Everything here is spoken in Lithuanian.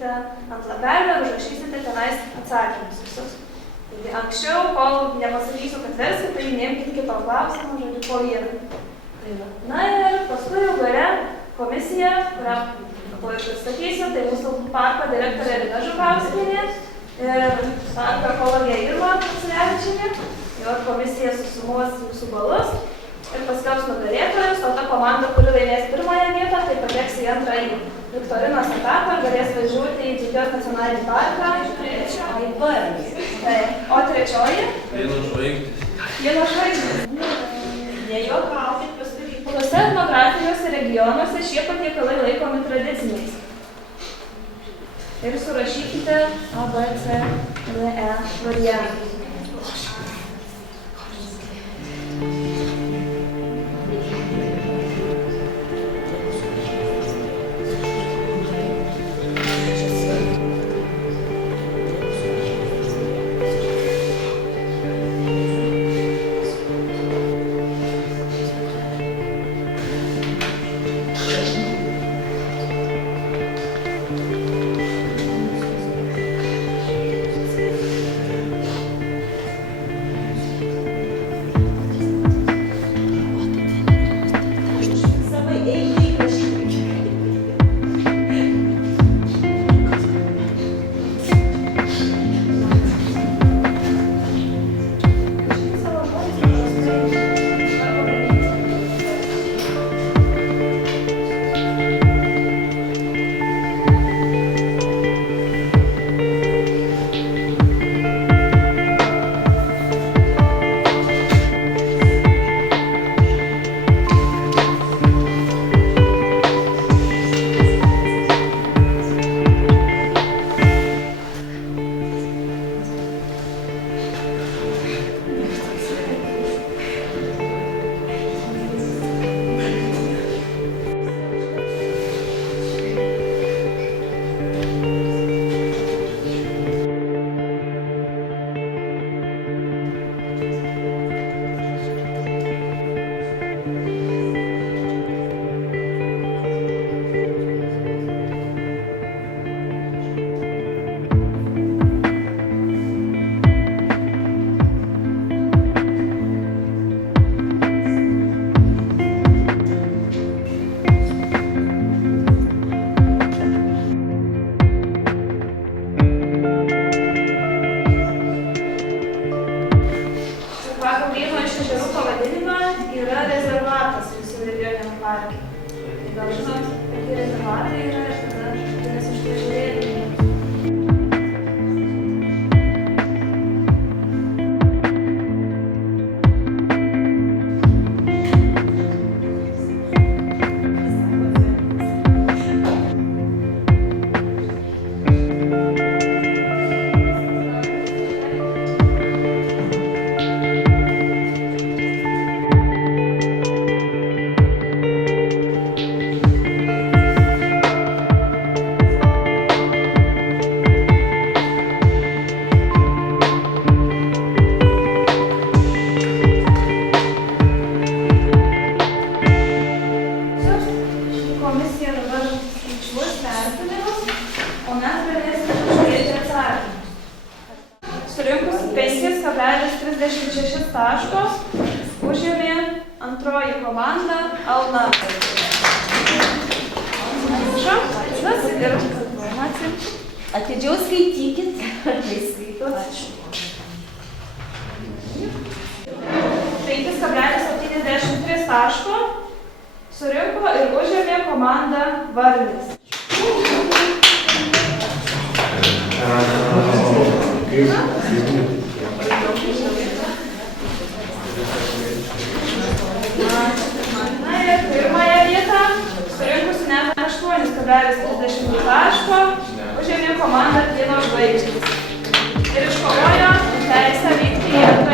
pamatysite ant lapelio ir užrašysite tenais atsakymus visus. Taigi anksčiau, kol nepasakysiu, kad verskite, tai neimkite kito klausimo, žodžiu, po vieną. Na ir paskui jau gale komisija, kurią po ir pristatysiu, tai mūsų parko direktorė Rina Žukauskienė ir antropologė Irma Pucilevičienė. Jo komisija susumuos jūsų balus ir paskelbs nugalėtojus, o ta komanda, kuri laimės pirmąją vietą, tai pateks į antrąjį viktorinos etapą ir galės važiuoti į Dzūkijos nacionalinį parką. O trečioji? Vieno žvaigždės. Nejuokaukit, pasakykit. Kitose etnografijose regionuose šie patiekalai laikomi tradiciniais. Ir surašykite A, B, C, D, E variantus. Gal žinot, kokie rezervatai yra ir tada vienas iš tų žiūrėti. Komisija dabar skaičiuos vertinimus, o mes galėsime žiūrėti atsakymus. Surinkus 5,36 taškos užėmė antroji komanda Alna. Ir atidžiau skaitykit. 5,73 taško surinko ir užėmė komanda Varnis. Na ir pirmąją vietą surinkusi net 8,30 taško užėmė komanda Vieno žvaigždės. Ir iškovojo teisę vykti į antrą